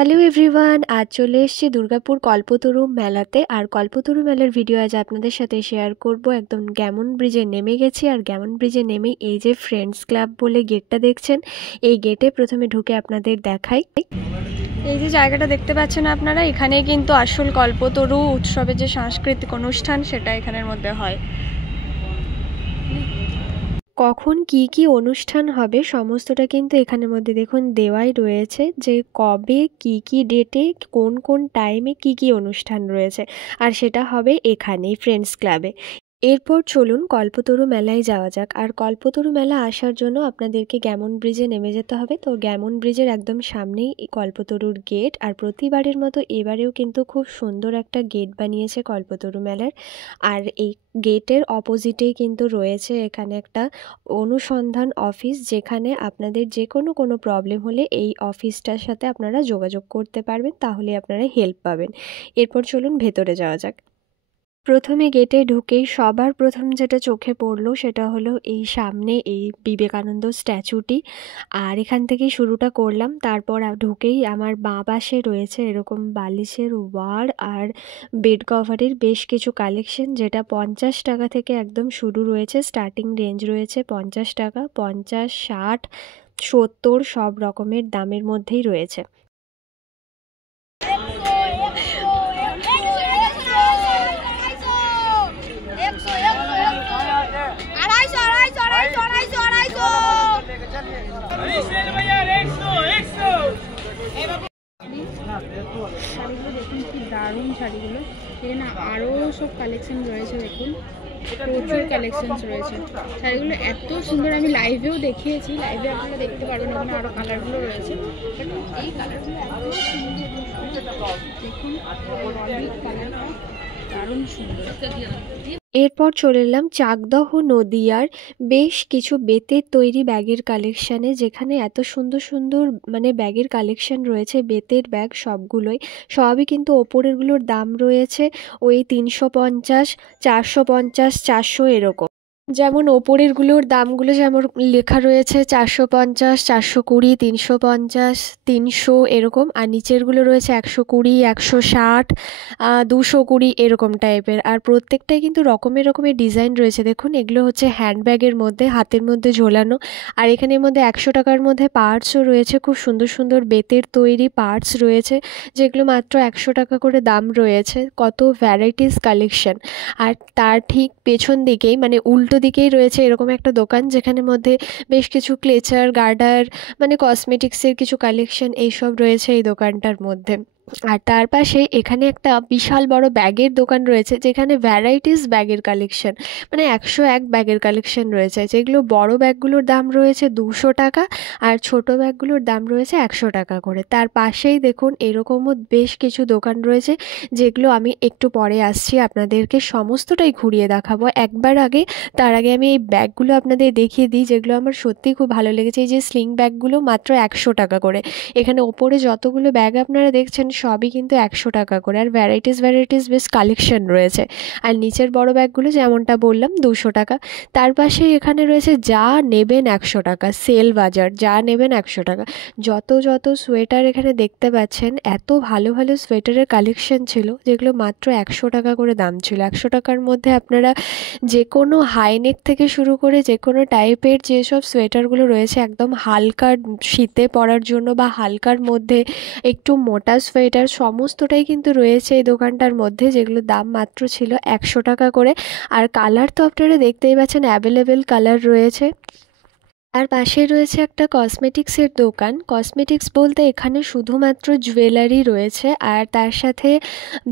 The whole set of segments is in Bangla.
হ্যালো এভরিওয়ান, আজ চলে এসেছি দুর্গাপুর কল্পতরু মেলাতে। আর কল্পতরু মেলার ভিডিও আজ আপনাদের সাথে শেয়ার করব। একদম গ্যামন ব্রিজে নেমে গেছি, আর গ্যামন ব্রিজে নেমেই এই যে ফ্রেন্ডস ক্লাব বলে গেটটা দেখছেন, এই গেটে প্রথমে ঢুকে আপনাদের দেখাই। এই যে জায়গাটা দেখতে পাচ্ছেন আপনারা, এখানে কিন্তু আসল কল্পতরু উৎসবের যে সাংস্কৃতিক অনুষ্ঠান সেটা এখানের মধ্যে হয়। কখন কি কি অনুষ্ঠান হবে সমস্তটা কিন্তু এখানের মধ্যে দেখুন দেওয়াই রয়েছে, যে কবে কি কি ডেটে কোন কোন টাইমে কি কি অনুষ্ঠান রয়েছে, আর সেটা হবে এখানেই ফ্রেন্ডস ক্লাবে। এরপর চলুন কল্পতরু মেলায় যাওয়া যাক। আর কল্পতরু মেলা আসার জন্য আপনাদেরকে গ্যামন ব্রিজে নেমে যেতে হবে। তো গ্যামন ব্রিজের একদম সামনেই এই কল্পতরুর গেট। আর প্রতিবারের মতো এবারেও কিন্তু খুব সুন্দর একটা গেট বানিয়েছে কল্পতরু মেলার। আর এই গেটের অপোজিটেই কিন্তু রয়েছে এখানে একটা অনুসন্ধান অফিস, যেখানে আপনাদের যে কোনো প্রবলেম হলে এই অফিসটার সাথে আপনারা যোগাযোগ করতে পারবেন, তাহলে আপনারা হেল্প পাবেন। এরপর চলুন ভেতরে যাওয়া যাক। প্রথমে গেটে ঢুকেই সবার প্রথম যেটা চোখে পড়লো সেটা হলো এই সামনে এই বিবেকানন্দ স্ট্যাচুটি। আর এখান থেকেই শুরুটা করলাম। তারপর ঢুকেই আমার বাঁ পাশে রয়েছে এরকম বালিশের ওয়ার আর বেড কভারের বেশ কিছু কালেকশন, যেটা 50 টাকা থেকে একদম শুরু রয়েছে। স্টার্টিং রেঞ্জ রয়েছে 50 টাকা, 50, 60, 70 সব রকমের দামের মধ্যেই রয়েছে। শাড়িগুলো দেখুন কি দারুণ শাড়িগুলো। এখানে আরও সব কালেকশন রয়েছে, দেখুন প্রচুর কালেকশনস রয়েছে। শাড়িগুলো এত সুন্দর, আমি লাইভেও দেখিয়েছি, লাইভে আপনারা দেখতে পারবেন। এখানে আরও কালারগুলো রয়েছে, বাট এই কালারগুলো এত সুন্দর, দেখুন কালারটা দারুণ সুন্দর। এরপর চলে এলাম চাকদহ নদিয়ার বেশ কিছু বেতের তৈরি ব্যাগের কালেকশানে, যেখানে এত সুন্দর সুন্দর ব্যাগের কালেকশন রয়েছে। বেতের ব্যাগ সবই কিন্তু ওপরেরগুলোর দাম রয়েছে ওই 350, 450, 400 এরকম। যেমন ওপরেরগুলোর দামগুলো যেমন লেখা রয়েছে 450, 420, 350, 300 এরকম। আর নিচেরগুলো রয়েছে 120, 160, 220 এরকম টাইপের। আর প্রত্যেকটাই কিন্তু রকমের ডিজাইন রয়েছে। দেখুন এগুলো হচ্ছে হ্যান্ডব্যাগের মধ্যে, হাতের মধ্যে ঝোলানো। আর এখানের মধ্যে 100 টাকার মধ্যে পার্টসও রয়েছে, খুব সুন্দর সুন্দর বেতের তৈরি পার্টস রয়েছে, যেগুলো মাত্র 100 টাকা করে দাম রয়েছে। কত ভ্যারাইটিস কালেকশন। আর তার ঠিক পেছন দিকেই উল্টো দিকেই রয়েছে এরকম একটা দোকান, যেখানের মধ্যে বেশ কিছু ক্লেচার, গার্ডার, কসমেটিক্সের কিছু কালেকশন এইসব রয়েছে এই দোকানটার মধ্যে। আর তার পাশে এখানে একটা বিশাল বড় ব্যাগের দোকান রয়েছে, যেখানে ভ্যারাইটিস ব্যাগের কালেকশন 101 ব্যাগের কালেকশন রয়েছে। যেগুলো বড় ব্যাগগুলোর দাম রয়েছে 200 টাকা, আর ছোট ব্যাগগুলোর দাম রয়েছে 100 টাকা করে। তার পাশেই দেখুন এরকমও বেশ কিছু দোকান রয়েছে, যেগুলো আমি একটু পরে আসছি আপনাদেরকে সমস্তটাই ঘুরিয়ে দেখাবো। তার আগে আমি এই ব্যাগগুলো আপনাদের দেখিয়ে দিই, যেগুলো আমার সত্যিই খুব ভালো লেগেছে। এই যে স্লিং ব্যাগগুলো মাত্র 100 টাকা করে। এখানে ওপরে যতগুলো ব্যাগ আপনারা দেখছেন সবই কিন্তু 100 টাকা করে। আর ভ্যারাইটিস বেশ কালেকশন রয়েছে। আর নিচের বড় ব্যাগগুলো যেমনটা বললাম 200 টাকা। তার পাশে এখানে রয়েছে যা নেবেন 100 টাকা, সেল বাজার, যা নেবেন 100 টাকা। যত সোয়েটার এখানে দেখতে পাচ্ছেন, এত ভালো ভালো সোয়েটারের কালেকশন ছিল, যেগুলো মাত্র 100 টাকা করে দাম ছিল। 100 টাকার মধ্যে আপনারা যে কোনো হাইনেক থেকে শুরু করে যে কোনো টাইপের যেসব সোয়েটারগুলো রয়েছে, একদম হালকা শীতে পরার জন্য বা হালকার মধ্যে একটু মোটা সোয়েটার, সমস্তটাই কিন্তু রয়েছে এই দোকানটার মধ্যে, যেগুলো দাম মাত্র ছিল 100 টাকা করে। আর কালার তো আপনারা দেখতেই পাচ্ছেন, অ্যাভেলেবেল কালার রয়েছে। আর পাশে রয়েছে একটা কসমেটিক্সের দোকান। কসমেটিক্স বলতে এখানে শুধুমাত্র জুয়েলারি রয়েছে, আর তার সাথে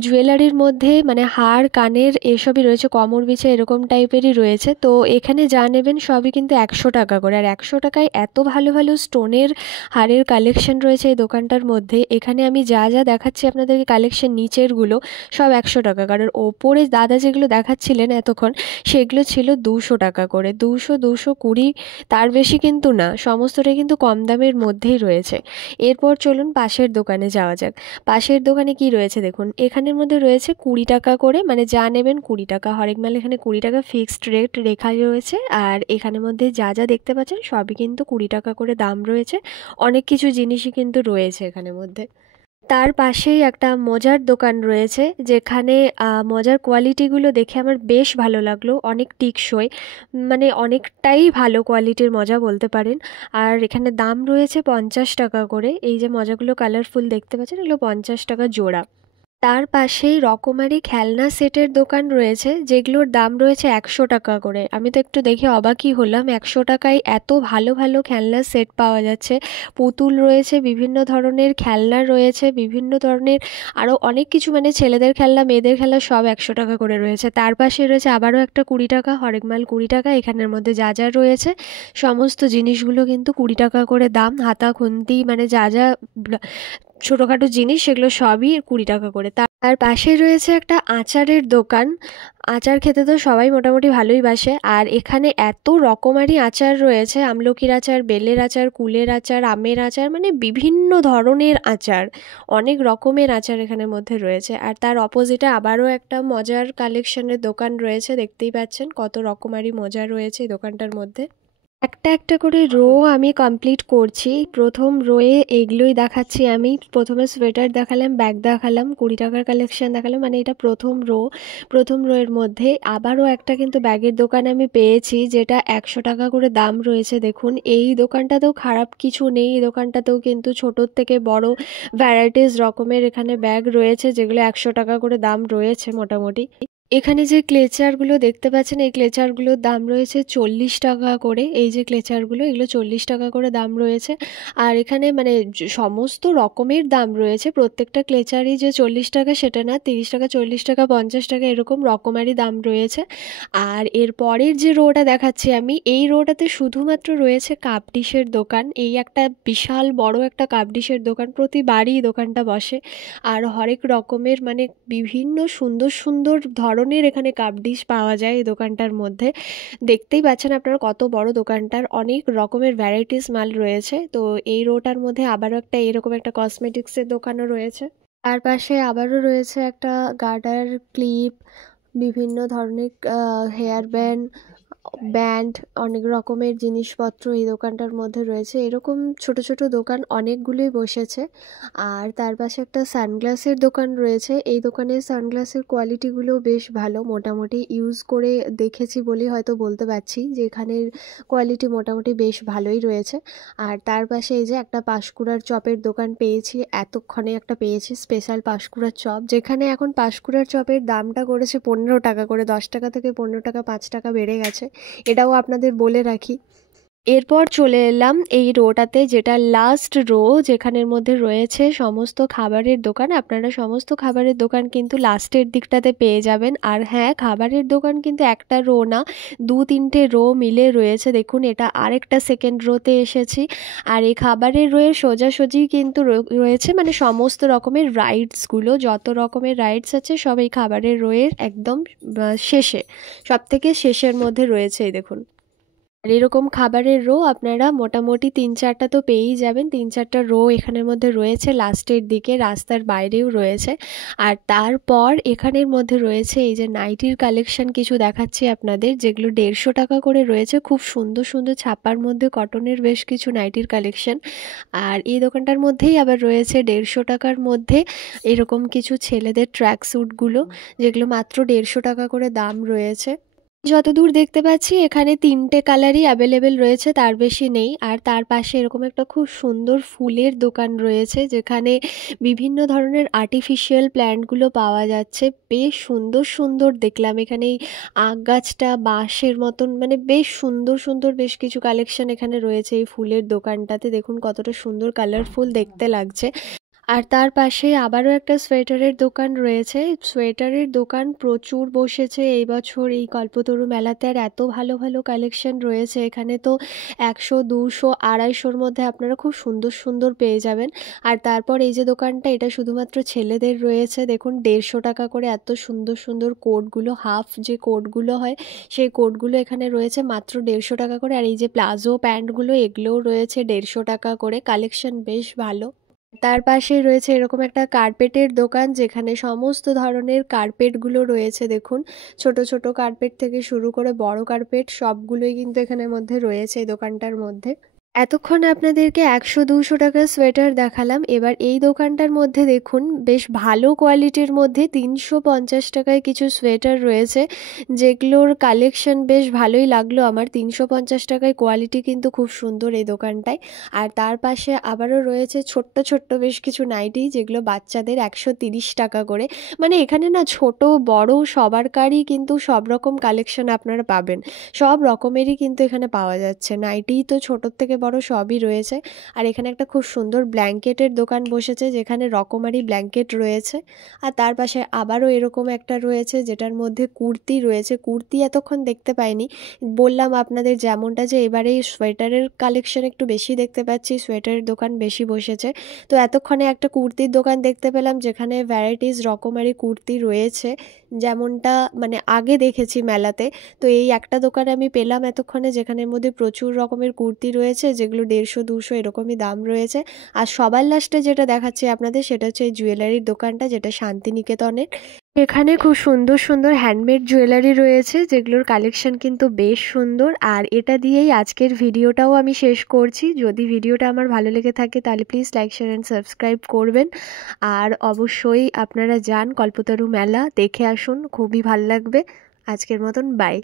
জুয়েলারির মধ্যে হার, কানের এসবই রয়েছে, কমর বিছে এরকম টাইপেরই রয়েছে। তো এখানে যা নেবেন সবই কিন্তু 100 টাকা করে। আর 100 টাকায় এত ভালো ভালো স্টোনের হারের কালেকশন রয়েছে এই দোকানটার মধ্যে। এখানে আমি যা যা দেখাচ্ছি আপনাদেরকে কালেকশন, নিচেরগুলো সব 100 টাকা। কারণ ওপরে দাদা যেগুলো দেখাচ্ছিলেন এতক্ষণ, সেগুলো ছিল 200 টাকা করে। 200, 220, তার বেশি কিন্তু না, সমস্তটাই কিন্তু কম দামের মধ্যেই রয়েছে। এরপর চলুন পাশের দোকানে যাওয়া যাক। পাশের দোকানে কি রয়েছে দেখুন, এখানের মধ্যে রয়েছে 20 টাকা করে, যা নেবেন 20 টাকা। হরেক মাল এখানে 20 টাকা ফিক্সড রেট লেখা রয়েছে। আর এখানের মধ্যে যা যা দেখতে পাচ্ছেন সবই কিন্তু 20 টাকা করে দাম রয়েছে। অনেক কিছু জিনিসই কিন্তু রয়েছে এখানের মধ্যে। তার পাশেই একটা মোজার দোকান রয়েছে, যেখানে মোজার কোয়ালিটিগুলো দেখে আমার বেশ ভালো লাগলো, অনেক টিকসই, মানে অনেকটাই ভালো কোয়ালিটির মোজা বলতে পারেন। আর এখানে দাম রয়েছে 50 টাকা করে। এই যে মোজাগুলো কালারফুল দেখতে পাচ্ছেন, এগুলো 50 টাকা জোড়া। তার পাশেই রকমারি খেলনা সেটের দোকান রয়েছে, যেগুলোর দাম রয়েছে 100 টাকা করে। আমি তো একটু দেখে অবাকই হলাম, 100 টাকায় এত ভালো ভালো খেলনা সেট পাওয়া যাচ্ছে। পুতুল রয়েছে, বিভিন্ন ধরনের খেলনা রয়েছে, বিভিন্ন ধরনের আরও অনেক কিছু, মানে ছেলেদের খেলনা মেয়েদের খেলনা সব 100 টাকা করে রয়েছে। তার পাশে রয়েছে আবারও একটা 20 টাকা, হরেকমাল 20 টাকা। এখানের মধ্যে যা যা রয়েছে সমস্ত জিনিসগুলো কিন্তু 20 টাকা করে দাম। হাতা খুন্তি মানে যা যা ছোটোখাটো জিনিস সেগুলো সবই 20 টাকা করে। তার পাশে রয়েছে একটা আচারের দোকান। আচার খেতে তো সবাই মোটামুটি ভালোই বাসে, আর এখানে এত রকমারি আচার রয়েছে, আমলকির আচার, বেলের আচার, কুলের আচার, আমের আচার, মানে বিভিন্ন ধরনের আচার, অনেক রকমের আচার এখানের মধ্যে রয়েছে। আর তার অপোজিটে আবারও একটা মজার কালেকশনের দোকান রয়েছে, দেখতেই পাচ্ছেন কত রকমারি মজা রয়েছে এই দোকানটার মধ্যে। একটা একটা করে রো আমি কমপ্লিট করছি। প্রথম রোয়ে এগুলোই দেখাচ্ছি আমি। প্রথমে সোয়েটার দেখালাম, ব্যাগ দেখালাম, 20 টাকার কালেকশন দেখালাম, মানে এটা প্রথম রো। প্রথম রোয়ের মধ্যে আবারও একটা কিন্তু ব্যাগের দোকান আমি পেয়েছি, যেটা 100 টাকা করে দাম রয়েছে। দেখুন এই দোকানটাতেও খারাপ কিছু নেই, এই দোকানটাতেও কিন্তু ছোটোর থেকে বড় ভ্যারাইটিস রকমের এখানে ব্যাগ রয়েছে, যেগুলো 100 টাকা করে দাম রয়েছে মোটামুটি। এখানে যে ক্লেচারগুলো দেখতে পাচ্ছেন, এই ক্লেচারগুলোর দাম রয়েছে 40 টাকা করে। এই যে ক্লেচারগুলো, এগুলো 40 টাকা করে দাম রয়েছে। আর এখানে মানে সমস্ত রকমের দাম রয়েছে, প্রত্যেকটা ক্লেচারই যে 40 টাকা সেটা না, 30 টাকা, 40 টাকা, 50 টাকা, এরকম রকমারি দাম রয়েছে। আর এর পরের যে রোটা দেখাচ্ছি আমি, এই রোটাতে শুধুমাত্র রয়েছে কাপ ডিশের দোকান। এই একটা বিশাল বড় একটা কাপ ডিশের দোকান, প্রতিবারই দোকানটা বসে। আর হরেক রকমের মানে বিভিন্ন সুন্দর সুন্দর ধরনের এখানে কাপ ডিশ পাওয়া যায় এই দোকানটার মধ্যে। দেখতেই পাচ্ছেন আপনারা কত বড় দোকানটার, অনেক রকমের ভ্যারাইটিস মাল রয়েছে। তো এই রোটার মধ্যে আবারও একটা এরকম একটা কসমেটিক্সের দোকানও রয়েছে। তার পাশে আবারও রয়েছে একটা গার্ডার, ক্লিপ, বিভিন্ন ধরনের হেয়ার ব্যান্ড, ব্যান্ড, অনেক রকমের জিনিসপত্র এই দোকানটার মধ্যে রয়েছে। এরকম ছোট ছোট দোকান অনেকগুলোই বসেছে। আর তার পাশে একটা সানগ্লাসের দোকান রয়েছে। এই দোকানের সানগ্লাসের কোয়ালিটিগুলোও বেশ ভালো, মোটামুটি ইউজ করে দেখেছি বলেই হয়তো বলতে পারছি যে এখানের কোয়ালিটি মোটামুটি বেশ ভালোই রয়েছে। আর তার পাশে এই যে একটা পাঁশকুড়ার চপের দোকান পেয়েছি, এতক্ষণে একটা পেয়েছি স্পেশাল পাঁশকুড়ার চপ, যেখানে এখন পাঁশকুড়ার চপের দামটা করেছে 15 টাকা করে, 10 টাকা থেকে 15 টাকা, 5 টাকা বেড়ে গেছে, এটাও আপনাদের বলে রাখি। এরপর চলে এলাম এই রোটাতে, যেটা লাস্ট রো, যেখানের মধ্যে রয়েছে সমস্ত খাবারের দোকান। আপনারা সমস্ত খাবারের দোকান কিন্তু লাস্টের দিকটাতে পেয়ে যাবেন। আর হ্যাঁ, খাবারের দোকান কিন্তু একটা রো না, 2-3টে রো মিলে রয়েছে। দেখুন এটা আরেকটা সেকেন্ড রোতে এসেছি। আর এই খাবারের রোয়ের সোজাসুজি কিন্তু রয়েছে মানে সমস্ত রকমের রাইডসগুলো, যত রকমের রাইডস আছে সব এই খাবারের রোয়ের একদম শেষে, সব থেকে শেষের মধ্যে রয়েছে। এই দেখুন, আর এরকম খাবারের রো আপনারা মোটামুটি 3-4টা তো পেয়েই যাবেন। 3-4টা রো এখানের মধ্যে রয়েছে, লাস্টের দিকে রাস্তার বাইরেও রয়েছে। আর তারপর এখানের মধ্যে রয়েছে এই যে নাইটির কালেকশন কিছু দেখাচ্ছি আপনাদের, যেগুলো 150 টাকা করে রয়েছে। খুব সুন্দর সুন্দর ছাপার মধ্যে কটনের বেশ কিছু নাইটির কালেকশন। আর এই দোকানটার মধ্যেই আবার রয়েছে 150 টাকার মধ্যে এরকম কিছু ছেলেদের ট্র্যাক স্যুটগুলো, যেগুলো মাত্র 150 টাকা করে দাম রয়েছে। যতদূর দেখতে পাচ্ছি এখানে 3টে কালারই অ্যাভেলেবেল রয়েছে, তার বেশি নেই। আর তার পাশে এরকম একটা খুব সুন্দর ফুলের দোকান রয়েছে, যেখানে বিভিন্ন ধরনের আর্টিফিশিয়াল প্ল্যান্টগুলো পাওয়া যাচ্ছে, বেশ সুন্দর সুন্দর দেখলাম। এখানে এই আখ গাছটা বাঁশের মতন, মানে বেশ সুন্দর সুন্দর বেশ কিছু কালেকশন এখানে রয়েছে এই ফুলের দোকানটাতে। দেখুন কতটা সুন্দর কালারফুল দেখতে লাগছে। আর তার পাশে আবারও একটা সোয়েটারের দোকান রয়েছে। সোয়েটারের দোকান প্রচুর বসেছে এই বছর এই কল্পতরু মেলাতে, আর এত ভালো ভালো কালেকশন রয়েছে এখানে। তো 100, 200, 250-র মধ্যে আপনারা খুব সুন্দর সুন্দর পেয়ে যাবেন। আর তারপর এই যে দোকানটা, এটা শুধুমাত্র ছেলেদের রয়েছে। দেখুন 150 টাকা করে এত সুন্দর সুন্দর কোটগুলো, হাফ যে কোটগুলো হয় সেই কোটগুলো এখানে রয়েছে মাত্র 150 টাকা করে। আর এই যে প্লাজো প্যান্টগুলো, এগুলোও রয়েছে 150 টাকা করে। কালেকশন বেশ ভালো। তার পাশেই রয়েছে এরকম একটা কার্পেটের দোকান, যেখানে সমস্ত ধরনের কার্পেটগুলো রয়েছে। দেখুন ছোট ছোট কার্পেট থেকে শুরু করে বড় কার্পেট সবগুলোই কিন্তু এখানের মধ্যে রয়েছে এই দোকানটার মধ্যে। এতক্ষণ আপনাদেরকে ১০০-২০০ টাকার সোয়েটার দেখালাম। এবার এই দোকানটার মধ্যে দেখুন বেশ ভালো কোয়ালিটির মধ্যে ৩৫০ টাকায় কিছু সোয়েটার রয়েছে, যেগুলোর কালেকশন বেশ ভালোই লাগলো আমার। ৩৫০ টাকায় কোয়ালিটি কিন্তু খুব সুন্দর এই দোকানটায়। আর তার পাশে আবারও রয়েছে ছোট্ট ছোট্ট বেশ কিছু নাইটি, যেগুলো বাচ্চাদের ১৩০ টাকা করে। মানে এখানে না ছোট বড় সবারকারই কিন্তু সব রকম কালেকশন আপনারা পাবেন, সব রকমেরই কিন্তু এখানে পাওয়া যাচ্ছে। নাইটি তো ছোটোর থেকে বড় সবই রয়েছে। আর এখানে একটা খুব সুন্দর ব্ল্যাঙ্কেটের দোকান বসেছে, যেখানে রকমারি ব্ল্যাঙ্কেট রয়েছে। আর তার পাশে আবারও এরকম একটা রয়েছে যেটার মধ্যে কুর্তি রয়েছে। কুর্তি এতক্ষণ দেখতে পাইনি, বললাম আপনাদের যেমনটা যে এবারে সোয়েটারের কালেকশন একটু বেশি দেখতে পাচ্ছি, সোয়েটারের দোকান বেশি বসেছে। তো এতক্ষণে একটা কুর্তির দোকান দেখতে পেলাম, যেখানে ভ্যারাইটিস রকমারি কুর্তি রয়েছে, যেমনটা মানে আগে দেখেছি মেলাতে। তো এই একটা দোকান আমি পেলাম এতক্ষণে, যেখানের মধ্যে প্রচুর রকমের কুর্তি রয়েছে, যেগুলো ১৫০-২০০ এরকমই দাম রয়েছে। আর সবার লাস্টে যেটা দেখাচ্ছি আপনাদের, সেটা হচ্ছে এই জুয়েলারির দোকানটা, যেটা শান্তিনিকেতনের। এখানে খুব সুন্দর সুন্দর হ্যান্ডমেড জুয়েলারি রয়েছে, যেগুলোর কালেকশন কিন্তু বেশ সুন্দর। আর এটা দিয়েই আজকের ভিডিওটাও আমি শেষ করছি। যদি ভিডিওটা আমার ভালো লেগে থাকে তাহলে please like, share and subscribe করবেন। আর অবশ্যই আপনারা যান কল্পতরু মেলা, দেখে আসুন, খুবই ভাল লাগবে। আজকের মতন বাই।